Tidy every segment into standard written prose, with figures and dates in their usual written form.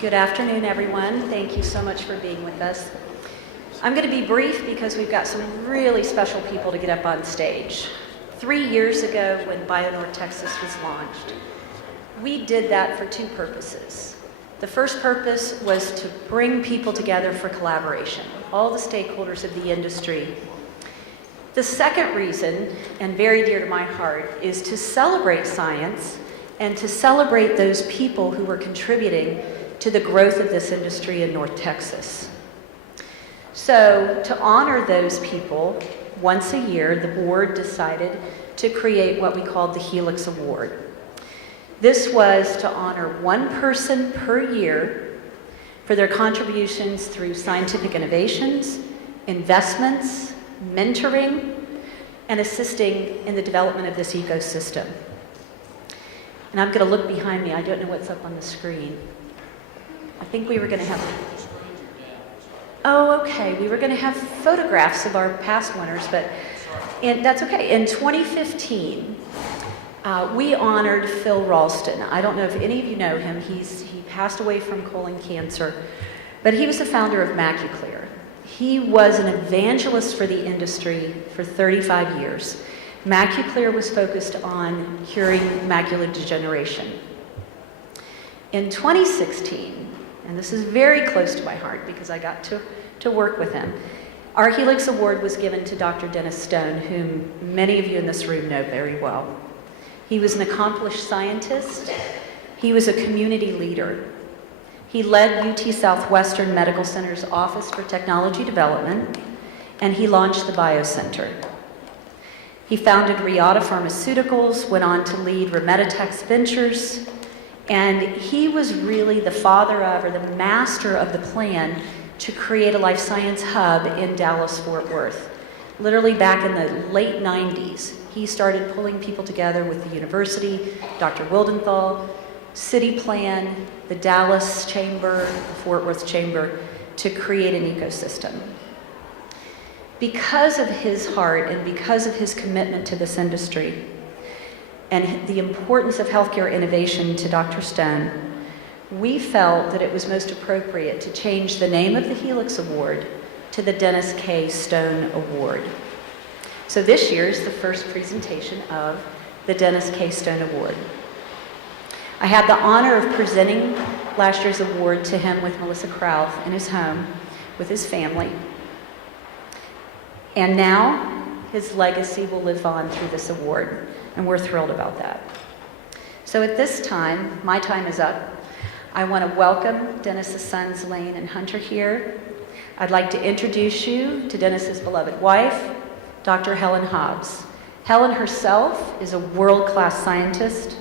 Good afternoon, everyone. Thank you so much for being with us. I'm going to be brief because we've got some really special people to get up on stage. 3 years ago, when BioNorth Texas was launched, we did that for two purposes. The first purpose was to bring people together for collaboration, all the stakeholders of the industry. The second reason, and very dear to my heart, is to celebrate science and to celebrate those people who were contributing to the growth of this industry in North Texas. So, to honor those people, once a year, the board decided to create what we called the Helix Award. This was to honor one person per year for their contributions through scientific innovations, investments, mentoring, and assisting in the development of this ecosystem. And I'm going to look behind me. I don't know what's up on the screen. I think we were going to have... Oh, okay. We were going to have photographs of our past winners, but that's okay. In 2015, we honored Phil Ralston. I don't know if any of you know him. He passed away from colon cancer, but he was the founder of MacuClear. He was an evangelist for the industry for 35 years. MacuClear was focused on curing macular degeneration. In 2016, and this is very close to my heart because I got to work with him, our Helix Award was given to Dr. Dennis Stone, whom many of you in this room know very well. He was an accomplished scientist. He was a community leader. He led UT Southwestern Medical Center's Office for Technology Development, and he launched the BioCenter. He founded Reata Pharmaceuticals, went on to lead Remeditex Ventures, and he was really the father of, or the master of the plan to create a life science hub in Dallas-Fort Worth. Literally back in the late 90s, he started pulling people together with the university, Dr. Wildenthal, City Plan, the Dallas Chamber, the Fort Worth Chamber, to create an ecosystem. Because of his heart and because of his commitment to this industry, and the importance of healthcare innovation to Dr. Stone, we felt that it was most appropriate to change the name of the Helix Award to the Dennis K. Stone Award. So this year is the first presentation of the Dennis K. Stone Award. I had the honor of presenting last year's award to him with Melissa Krauth in his home with his family. And now his legacy will live on through this award, and we're thrilled about that. So at this time, my time is up. I want to welcome Dennis's sons, Lane and Hunter, here. I'd like to introduce you to Dennis's beloved wife, Dr. Helen Hobbs. Helen herself is a world-class scientist.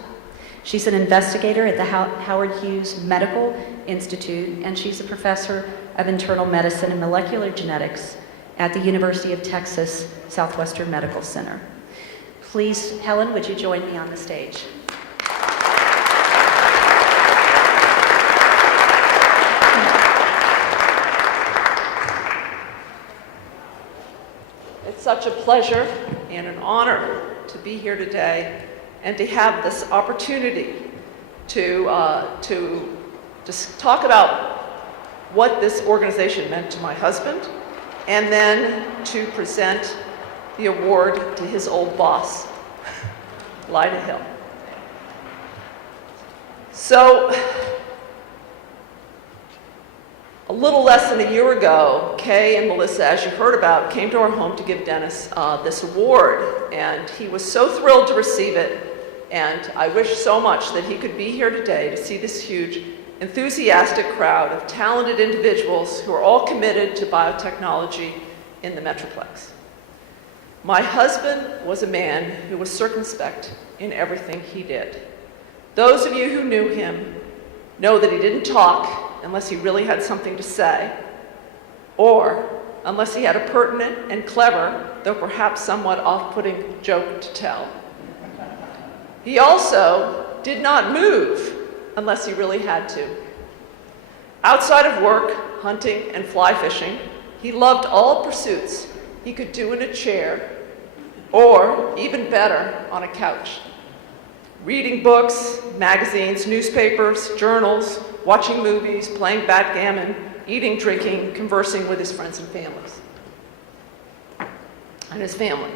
She's an investigator at the Howard Hughes Medical Institute, and she's a professor of internal medicine and molecular genetics at the University of Texas Southwestern Medical Center. Please, Helen, would you join me on the stage? It's such a pleasure and an honor to be here today and to have this opportunity to just talk about what this organization meant to my husband, and then to present the award to his old boss, Lyda Hill. So, a little less than a year ago, Kay and Melissa, as you heard about, came to our home to give Dennis this award, and he was so thrilled to receive it, and I wish so much that he could be here today to see this huge, enthusiastic crowd of talented individuals who are all committed to biotechnology in the Metroplex. My husband was a man who was circumspect in everything he did. Those of you who knew him know that he didn't talk unless he really had something to say, or unless he had a pertinent and clever, though perhaps somewhat off-putting joke to tell. He also did not move unless he really had to. Outside of work, hunting, and fly fishing, he loved all pursuits he could do in a chair, or even better, on a couch. reading books, magazines, newspapers, journals, watching movies, playing backgammon, eating, drinking, conversing with his friends and families. And his family.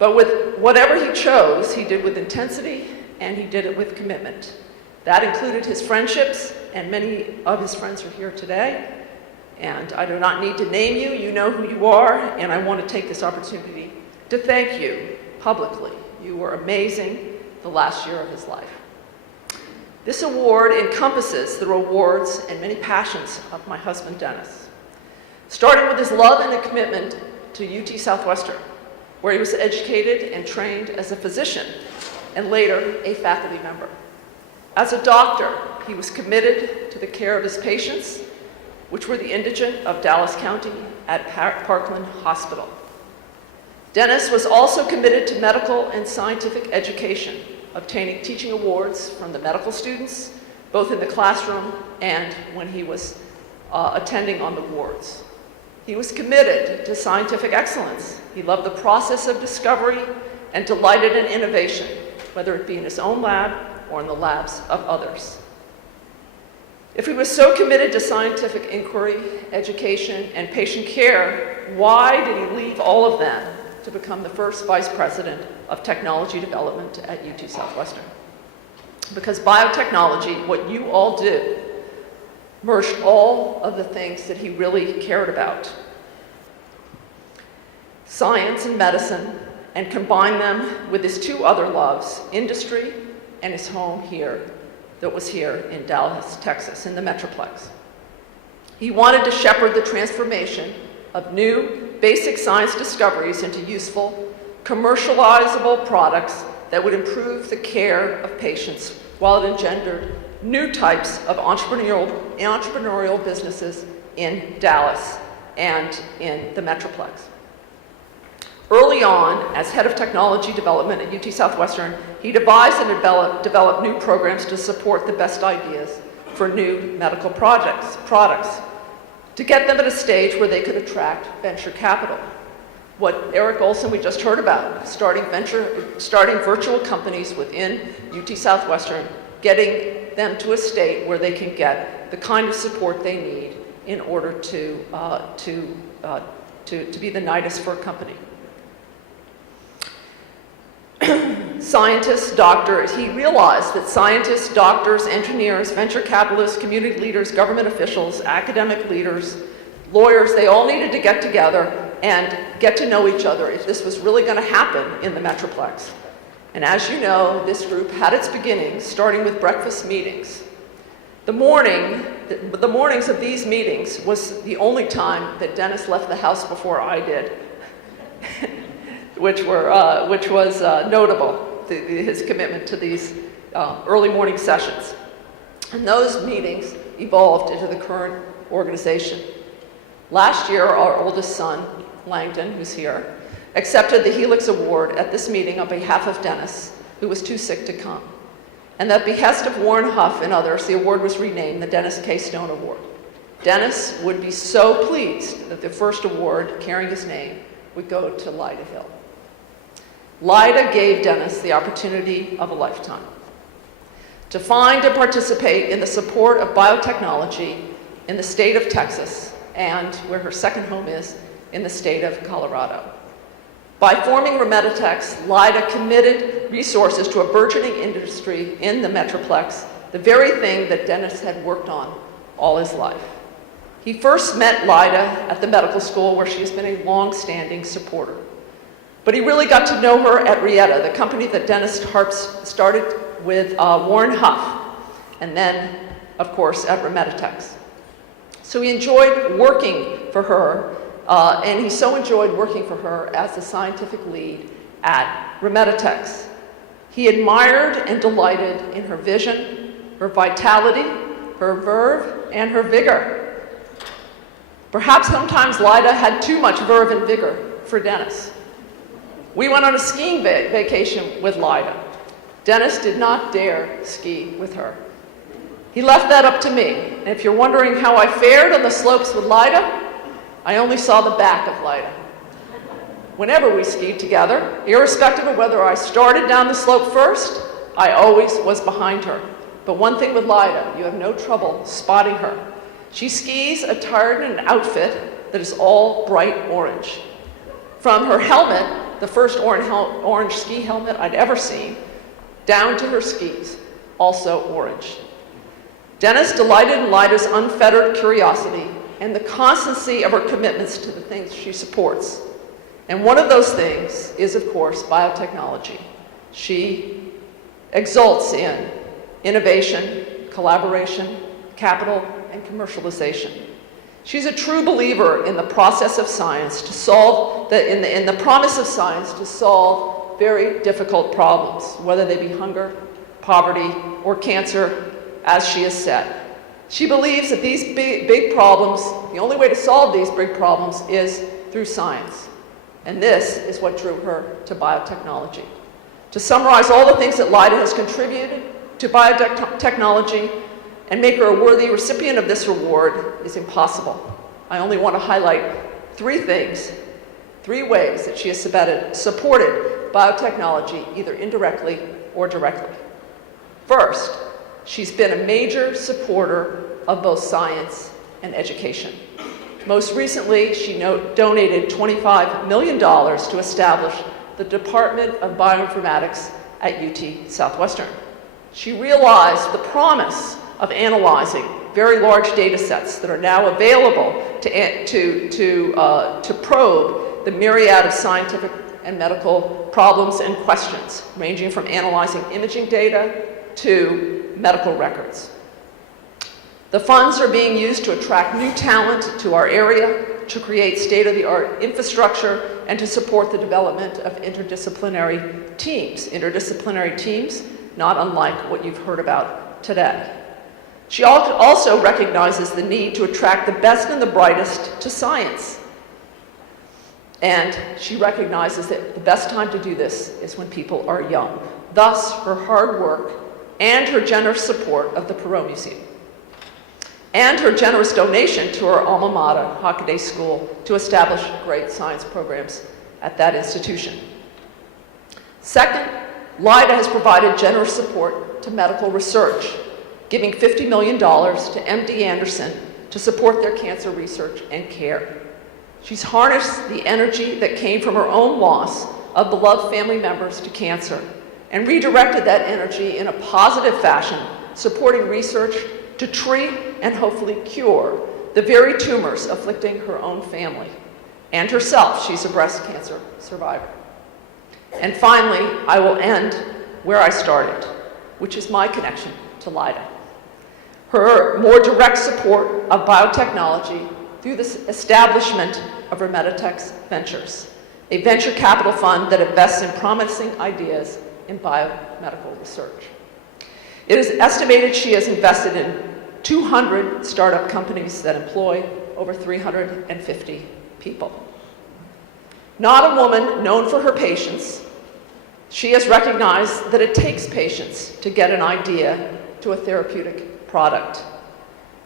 But with whatever he chose, he did with intensity, and he did it with commitment. That included his friendships, and many of his friends are here today. And I do not need to name you, you know who you are, and I want to take this opportunity to thank you publicly. You were amazing the last year of his life. This award encompasses the rewards and many passions of my husband, Dennis. Starting with his love and commitment to UT Southwestern, where he was educated and trained as a physician, and later a faculty member. As a doctor, he was committed to the care of his patients, which were the indigent of Dallas County at Parkland Hospital. Dennis was also committed to medical and scientific education, obtaining teaching awards from the medical students, both in the classroom and when he was attending on the wards. He was committed to scientific excellence. He loved the process of discovery and delighted in innovation, whether it be in his own lab or in the labs of others. If he was so committed to scientific inquiry, education, and patient care, why did he leave all of them to become the first vice president of technology development at UT Southwestern? Because biotechnology, what you all do, merged all of the things that he really cared about, science and medicine, and combined them with his two other loves, industry and his home here, that was here in Dallas, Texas, in the Metroplex. He wanted to shepherd the transformation of new basic science discoveries into useful, commercializable products that would improve the care of patients while it engendered new types of entrepreneurial businesses in Dallas and in the Metroplex. Early on, as head of technology development at UT Southwestern, he devised and developed new programs to support the best ideas for new medical products, to get them at a stage where they could attract venture capital. What Eric Olson we just heard about, starting virtual companies within UT Southwestern, getting them to a state where they can get the kind of support they need in order to be the nidus for a company. Scientists, doctors, he realized that scientists, doctors, engineers, venture capitalists, community leaders, government officials, academic leaders, lawyers, they all needed to get together and get to know each other if this was really going to happen in the Metroplex. And as you know, this group had its beginnings starting with breakfast meetings. The mornings of these meetings was the only time that Dennis left the house before I did, which was notable, his commitment to these early morning sessions. And those meetings evolved into the current organization. Last year, our oldest son, Langdon, who's here, accepted the Helix Award at this meeting on behalf of Dennis, who was too sick to come. And at the behest of Warren Huff and others, the award was renamed the Dennis K. Stone Award. Dennis would be so pleased that the first award carrying his name would go to Lyda Hill. Lyda gave Dennis the opportunity of a lifetime to find and participate in the support of biotechnology in the state of Texas and where her second home is in the state of Colorado. By forming Remeditex, Lyda committed resources to a burgeoning industry in the Metroplex, the very thing that Dennis had worked on all his life. He first met Lyda at the medical school where she has been a long-standing supporter. But he really got to know her at Rieta, the company that Dennis Harps started with Warren Huff, and then, of course, at Remeditex. So he enjoyed working for her, and he so enjoyed working for her as the scientific lead at Remeditex. He admired and delighted in her vision, her vitality, her verve, and her vigor. Perhaps sometimes Lyda had too much verve and vigor for Dennis. We went on a skiing vacation with Lyda. Dennis did not dare ski with her. He left that up to me. And if you're wondering how I fared on the slopes with Lyda, I only saw the back of Lyda. Whenever we skied together, irrespective of whether I started down the slope first, I always was behind her. But one thing with Lyda, you have no trouble spotting her. She skis attired in an outfit that is all bright orange. From her helmet, the first orange ski helmet I'd ever seen, down to her skis, also orange. Dennis delighted in Lyda's unfettered curiosity and the constancy of her commitments to the things she supports. And one of those things is, of course, biotechnology. She exults in innovation, collaboration, capital, and commercialization. She's a true believer in the process of science to solve, in the promise of science to solve very difficult problems, whether they be hunger, poverty, or cancer, as she has said. She believes that these big problems, the only way to solve these big problems is through science. And this is what drew her to biotechnology. To summarize all the things that Lyda has contributed to biotechnology and make her a worthy recipient of this reward is impossible. I only want to highlight three things, three ways that she has supported biotechnology, either indirectly or directly. First, she's been a major supporter of both science and education. Most recently, she donated $25 million to establish the Department of Bioinformatics at UT Southwestern. She realized the promise of analyzing very large data sets that are now available to probe the myriad of scientific and medical problems and questions, ranging from analyzing imaging data to medical records. The funds are being used to attract new talent to our area, to create state-of-the-art infrastructure, and to support the development of interdisciplinary teams, not unlike what you've heard about today. She also recognizes the need to attract the best and the brightest to science. And she recognizes that the best time to do this is when people are young. Thus, her hard work and her generous support of the Perot Museum, and her generous donation to her alma mater, Hockaday School, to establish great science programs at that institution. Second, Lyda has provided generous support to medical research, giving $50 million to MD Anderson to support their cancer research and care. She's harnessed the energy that came from her own loss of beloved family members to cancer and redirected that energy in a positive fashion, supporting research to treat and hopefully cure the very tumors afflicting her own family. And herself, she's a breast cancer survivor. And finally, I will end where I started, which is my connection to Lyda. Her more direct support of biotechnology through the establishment of her Meditex Ventures, a venture capital fund that invests in promising ideas in biomedical research. It is estimated she has invested in 200 startup companies that employ over 350 people. Not a woman known for her patience, she has recognized that it takes patience to get an idea to a therapeutic product.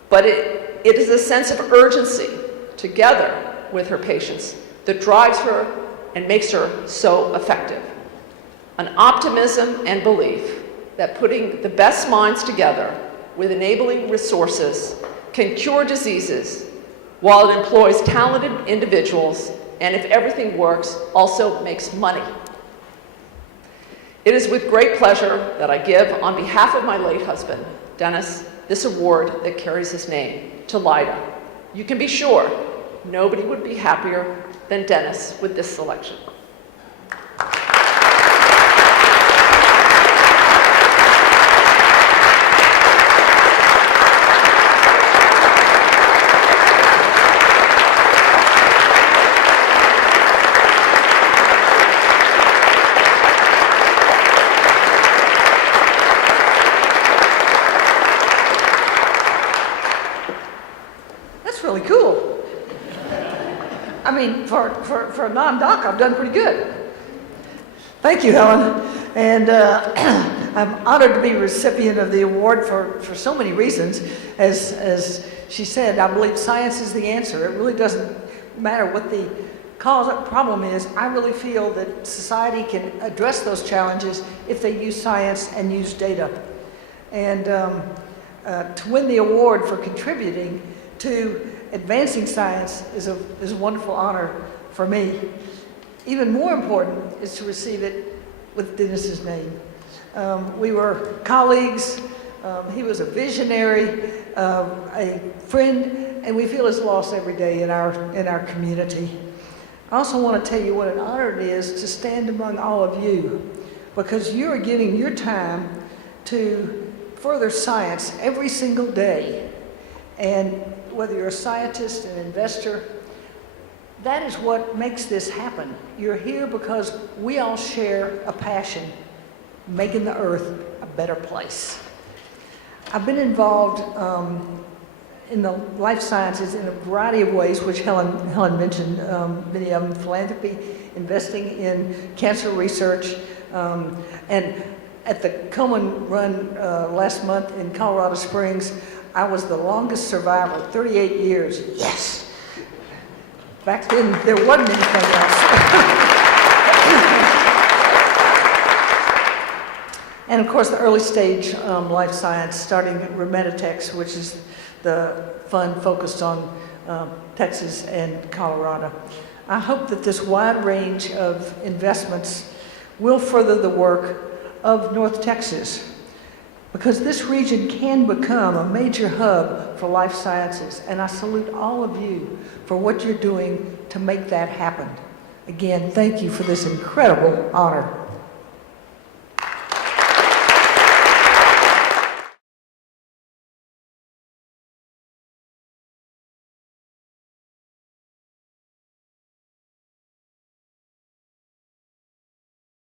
But it is a sense of urgency, together with her patience, that drives her and makes her so effective. An optimism and belief that putting the best minds together with enabling resources can cure diseases while it employs talented individuals and, if everything works, also makes money. It is with great pleasure that I give, on behalf of my late husband, Dennis, this award that carries his name, to Lyda. You can be sure nobody would be happier than Dennis with this selection. Really cool. I mean, for a non-doc, I've done pretty good. Thank you, Helen. And I'm honored to be recipient of the award for so many reasons. As she said, I believe science is the answer. It really doesn't matter what the problem is, I really feel that society can address those challenges if they use science and use data. And to win the award for contributing to advancing science is a wonderful honor for me. Even more important is to receive it with Dennis's name. We were colleagues. He was a visionary, a friend, and we feel his loss every day in our community. I also want to tell you what an honor it is to stand among all of you, because you are giving your time to further science every single day. And whether you're a scientist, an investor, that is what makes this happen. You're here because we all share a passion, making the earth a better place. I've been involved in the life sciences in a variety of ways, which Helen mentioned, many of them: philanthropy, investing in cancer research, and at the Komen Run last month in Colorado Springs, I was the longest survivor, 38 years. Yes! Back then, there wasn't anything else. And of course, the early stage life science, starting at Remeditex, which is the fund focused on Texas and Colorado. I hope that this wide range of investments will further the work of North Texas, because this region can become a major hub for life sciences, and I salute all of you for what you're doing to make that happen. Again, thank you for this incredible honor.